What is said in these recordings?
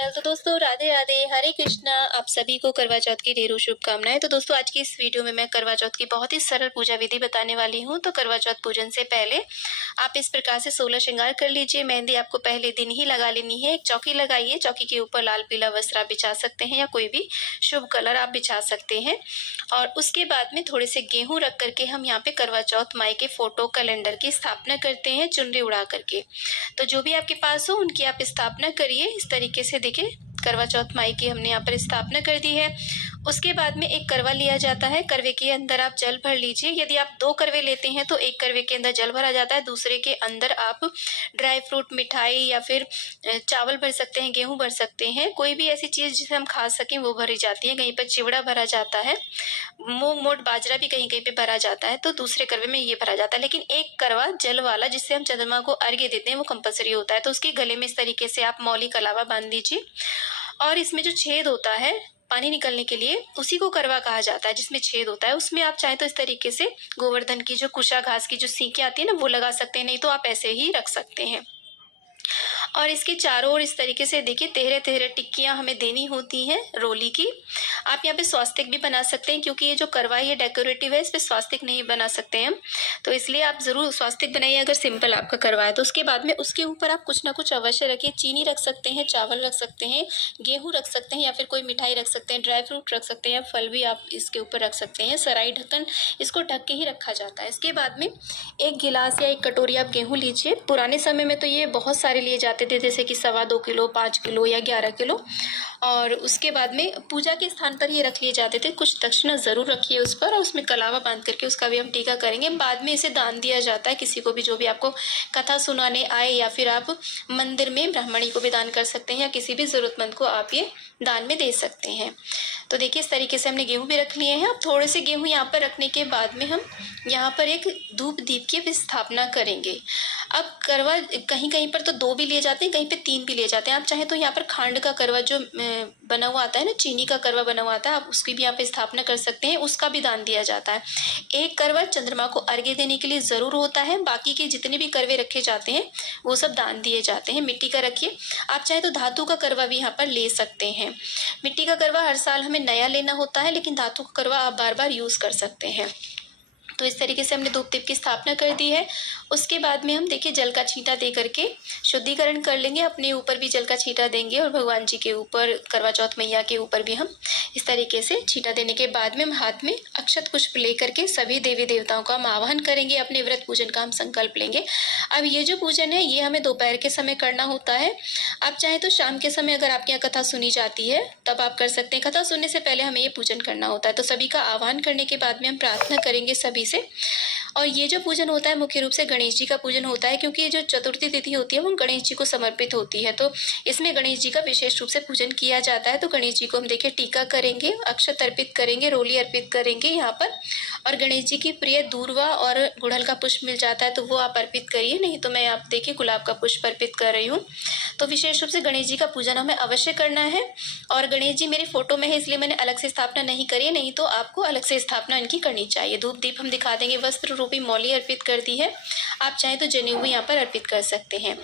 Channel. तो दोस्तों राधे राधे, हरे कृष्णा। आप सभी को करवा चौथ की ढेरों शुभकामनाएं। तो दोस्तों आज की इस वीडियो में मैं करवा चौथ की बहुत ही सरल पूजा विधि बताने वाली हूं। तो करवा चौथ पूजन से पहले आप इस प्रकार से 16 श्रृंगार कर लीजिए। मेहंदी आपको पहले दिन ही लगा लेनी है। एक चौकी लगाइए, चौकी के ऊपर लाल पीला वस्त्र आप बिछा सकते हैं या कोई भी शुभ कलर आप बिछा सकते हैं। और उसके बाद में थोड़े से गेहूं रख करके हम यहाँ पे करवा चौथ माई के फोटो कैलेंडर की स्थापना करते हैं, चुनरी उड़ा करके। तो जो भी आपके पास हो उनकी आप स्थापना करिए। इस तरीके से देखिए करवा चौथ माई की हमने यहाँ पर स्थापना कर दी है। उसके बाद में एक करवा लिया जाता है, करवे के अंदर आप जल भर लीजिए। यदि आप 2 करवे लेते हैं तो एक करवे के अंदर जल भरा जाता है, दूसरे के अंदर आप ड्राई फ्रूट, मिठाई या फिर चावल भर सकते हैं, गेहूं भर सकते हैं, कोई भी ऐसी चीज जिसे हम खा सकें वो भरी जाती है। कहीं पर चिवड़ा भरा जाता है, मूंग मोट बाजरा भी कहीं कहीं पे भरा जाता है, तो दूसरे करवे में ये भरा जाता है। लेकिन एक करवा जल वाला जिससे हम चंद्रमा को अर्घ्य देते हैं वो कंपलसरी होता है। तो उसके गले में इस तरीके से आप मौली कलावा बांध दीजिए। और इसमें जो छेद होता है पानी निकलने के लिए, उसी को करवा कहा जाता है। जिसमें छेद होता है उसमें आप चाहे तो इस तरीके से गोवर्धन की जो कुशा घास की जो सीखें आती है ना वो लगा सकते हैं, नहीं तो आप ऐसे ही रख सकते हैं। और इसके चारों ओर इस तरीके से देखिए 13-13 टिक्कियां हमें देनी होती हैं रोली की। आप यहाँ पे स्वास्तिक भी बना सकते हैं, क्योंकि ये जो करवा ये डेकोरेटिव है, इस पे स्वास्तिक नहीं बना सकते हैं हम, तो इसलिए आप जरूर स्वास्तिक बनाइए अगर सिंपल आपका करवा है तो। उसके बाद में उसके ऊपर आप कुछ ना कुछ अवश्य रखिए। चीनी रख सकते हैं, चावल रख सकते हैं, गेहूँ रख सकते हैं या फिर कोई मिठाई रख सकते हैं, ड्राई फ्रूट रख सकते हैं, फल भी आप इसके ऊपर रख सकते हैं। सराई ढक्कन इसको ढक के ही रखा जाता है। इसके बाद में एक गिलास या एक कटोरी आप गेहूँ लीजिए। पुराने समय में तो ये बहुत सारे लिए जाते थे, जैसे कि 2.25 किलो, 5 किलो या 11 किलो। और उसके बाद में पूजा के स्थान पर ये रख लिए जाते थे। कुछ दक्षिणा जरूर रखिए उस पर, और उसमें कलावा बांध करके उसका भी हम टीका करेंगे। बाद में इसे दान दिया जाता है किसी को भी, जो भी आपको कथा सुनाने आए, या फिर आप मंदिर में ब्राह्मणी को भी दान कर सकते हैं, या किसी भी जरूरतमंद को आप ये दान में दे सकते हैं। तो देखिए इस तरीके से हमने गेहूं भी रख लिए हैं। अब थोड़े से गेहूं यहाँ पर रखने के बाद में हम यहाँ पर एक धूप दीप की भी स्थापना करेंगे। अब करवा कहीं कहीं पर तो 2 भी लिए जाते हैं, कहीं पे 3 भी लिए जाते हैं। आप चाहे तो यहाँ पर खांड का करवा जो बना हुआ आता है ना, चीनी का करवा बना हुआ आता है, आप उसकी भी यहाँ पे स्थापना कर सकते हैं, उसका भी दान दिया जाता है। एक करवा चंद्रमा को अर्घ्य देने के लिए जरूर होता है, बाकी के जितने भी करवे रखे जाते हैं वो सब दान दिए जाते हैं। मिट्टी का रखिए, आप चाहे तो धातु का करवा भी यहाँ पर ले सकते हैं। मिट्टी का करवा हर साल हमें नया लेना होता है, लेकिन धातु का करवा आप बार बार यूज कर सकते हैं। तो इस तरीके से हमने धूप दीप की स्थापना कर दी है। उसके बाद में हम देखिए जल का छींटा दे करके शुद्धिकरण कर लेंगे। अपने ऊपर भी जल का छींटा देंगे और भगवान जी के ऊपर, करवा चौथ मैया के ऊपर भी हम इस तरीके से छींटा देने के बाद में हम हाथ में अक्षत पुष्प लेकर के सभी देवी देवताओं का हम आवाहन करेंगे। अपने व्रत पूजन का हम संकल्प लेंगे। अब ये जो पूजन है ये हमें दोपहर के समय करना होता है। आप चाहे तो शाम के समय अगर आपके यहाँ कथा सुनी जाती है तब आप कर सकते हैं। कथा सुनने से पहले हमें ये पूजन करना होता है। तो सभी का आह्वान करने के बाद में हम प्रार्थना करेंगे सभी से। और ये जो पूजन होता है मुख्य रूप से गणेश जी का पूजन होता है, क्योंकि ये जो चतुर्थी तिथि होती है वो गणेश जी को समर्पित होती है। तो इसमें गणेश जी का विशेष रूप से पूजन किया जाता है। तो गणेश जी को हम देखिए टीका करेंगे, अक्षत अर्पित करेंगे, रोली अर्पित करेंगे यहाँ पर। और गणेश जी की प्रिय दूर्वा और गुड़हल का पुष्प मिल जाता है तो वो आप अर्पित करिए, नहीं तो मैं आप देखिए गुलाब का पुष्प अर्पित कर रही हूँ। तो विशेष रूप से गणेश जी का पूजन हमें अवश्य करना है। और गणेश जी मेरी फोटो में है इसलिए मैंने अलग से स्थापना नहीं करी है, नहीं तो आपको अलग से स्थापना इनकी करनी चाहिए। धूप दीप हम दिखा देंगे, वस्त्र रूपी मौली अर्पित कर दी है। आप चाहे तो जनेऊ यहाँ पर अर्पित कर सकते हैं।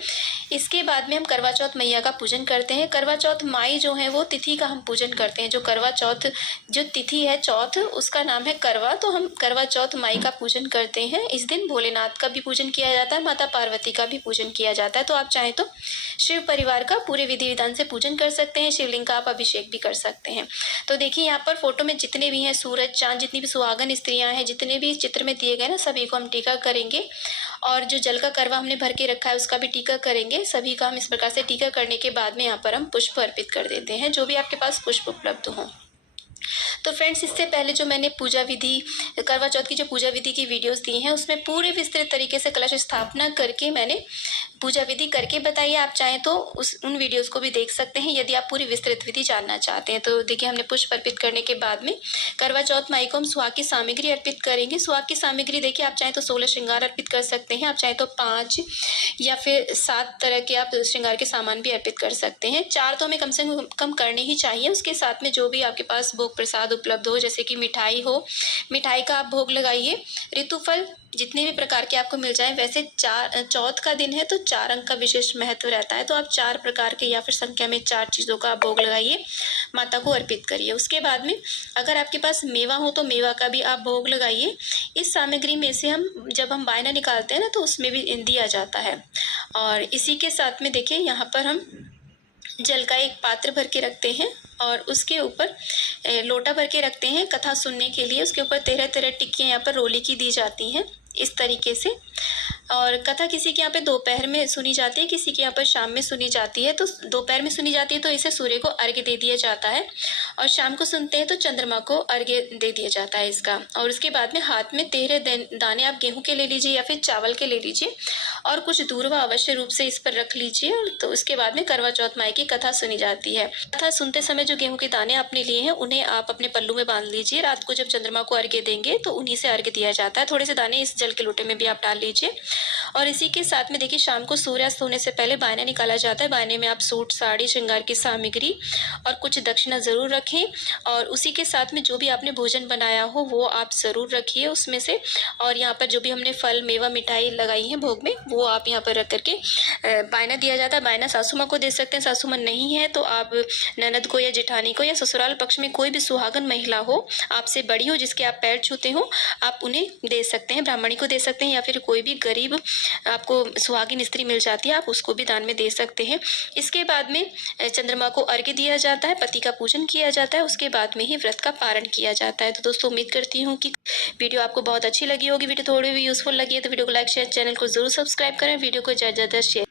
इसके बाद में हम करवा चौथ मैया का पूजन करते हैं। करवा चौथ माई जो है वो तिथि का हम पूजन करते हैं। जो करवा चौथ जो तिथि है चौथ, उसका नाम है करवा, तो हम करवा चौथ माई का पूजन करते हैं। इस दिन भोलेनाथ का भी पूजन किया जाता है, माता पार्वती का भी पूजन किया जाता है। तो आप चाहे तो शिव परिवार का पूरे विधि विधान से पूजन कर सकते हैं। शिवलिंग का आप अभिषेक भी कर सकते हैं। तो देखिए यहाँ पर फोटो में जितने भी हैं सूरज चांद, जितनी भी सुहागन स्त्रियां हैं, जितने भी चित्र में दिए गए ना, सभी को हम टीका करेंगे। और जो जल का करवा हमने भर के रखा है उसका भी टीका करेंगे। सभी का हम इस प्रकार से टीका करने के बाद में यहाँ पर हम पुष्प अर्पित कर देते हैं, जो भी आपके पास पुष्प उपलब्ध हो। तो फ्रेंड्स इससे पहले जो मैंने पूजा विधि, करवा चौथ की जो पूजा विधि की वीडियोस दी हैं उसमें पूरे विस्तृत तरीके से कलश स्थापना करके मैंने पूजा विधि करके बताइए। आप चाहें तो उन वीडियोस को भी देख सकते हैं यदि आप पूरी विस्तृत विधि जानना चाहते हैं। तो देखिए हमने पुष्प अर्पित करने के बाद में करवा चौथ माई को हम सुहाग की सामग्री अर्पित करेंगे। सुहाग की सामग्री देखिए आप चाहें तो 16 श्रृंगार अर्पित कर सकते हैं, आप चाहें तो 5 या फिर 7 तरह के आप श्रृंगार के सामान भी अर्पित कर सकते हैं। 4 तो हमें कम से कम करने ही चाहिए। उसके साथ में जो भी आपके पास भोग भोग प्रसाद उपलब्ध हो, जैसे कि मिठाई हो, मिठाई का आप भोग लगाइए। ऋतुफल जितने भी प्रकार के आपको मिल जाए, वैसे चौथ का दिन है तो 4 अंक का विशेष महत्व रहता है, तो आप 4 प्रकार के या फिर संख्या में 4 चीज़ों का आप भोग लगाइए, माता को अर्पित करिए। उसके बाद में अगर आपके पास मेवा हो तो मेवा का भी आप भोग लगाइए। इस सामग्री में से जब हम बायना निकालते हैं ना, तो उसमें भी दिया जाता है। और इसी के साथ में देखिए, यहाँ पर हम जल का एक पात्र भर के रखते हैं और उसके ऊपर लोटा भर के रखते हैं कथा सुनने के लिए। उसके ऊपर 13-13 टिक्कियाँ यहाँ पर रोली की दी जाती हैं इस तरीके से। और कथा किसी के यहाँ पे दोपहर में सुनी जाती है, किसी के यहाँ पर शाम में सुनी जाती है। तो दोपहर में सुनी जाती है तो इसे सूर्य को अर्घ्य दे दिया जाता है, और शाम को सुनते हैं तो चंद्रमा को अर्घ्य दे दिया जाता है इसका। और उसके बाद में हाथ में 13 दाने आप गेहूं के ले लीजिए या फिर चावल के ले लीजिए, और कुछ दूर्वा अवश्य रूप से इस पर रख लीजिए। तो उसके बाद में करवा चौथ माई की कथा सुनी जाती है। कथा सुनते समय जो गेहूं के दाने आपने लिए हैं उन्हें आप अपने पल्लू में बांध लीजिए। रात को जब चंद्रमा को अर्घ्य देंगे तो उन्हीं से अर्घ्य दिया जाता है। थोड़े से दाने इस जल के लोटे में भी आप डाल लीजिए। और इसी के साथ में देखिए, शाम को सूर्यास्त होने से पहले बायना निकाला जाता है। बायने में आप सूट, साड़ी, श्रृंगार की सामग्री और कुछ दक्षिणा जरूर रखें। और उसी के साथ में जो भी आपने भोजन बनाया हो वो आप जरूर रखिए उसमें से। और यहाँ पर जो भी हमने फल, मेवा, मिठाई लगाई है भोग में, वो आप यहाँ पर रख करके बायना दिया जाता है। बायना सासू माँ को दे सकते हैं, सासू माँ नहीं है तो आप ननद को या जेठानी को या ससुराल पक्ष में कोई भी सुहागन महिला हो, आपसे बड़ी हो, जिसके आप पैर छूते हो, आप उन्हें दे सकते हैं। ब्राह्मणी को दे सकते हैं, या फिर कोई भी गरीब आपको सुहागिन स्त्री मिल जाती है, आप उसको भी दान में दे सकते हैं। इसके बाद में चंद्रमा को अर्घ्य दिया जाता है, पति का पूजन किया जाता है, उसके बाद में ही व्रत का पारण किया जाता है। तो दोस्तों, उम्मीद करती हूँ कि वीडियो आपको बहुत अच्छी लगी होगी। वीडियो थोड़ी भी यूजफुल लगी है तो वीडियो को लाइक, शेयर, चैनल को जरूर सब्सक्राइब करें। वीडियो को ज़्यादा से ज़्यादा शेयर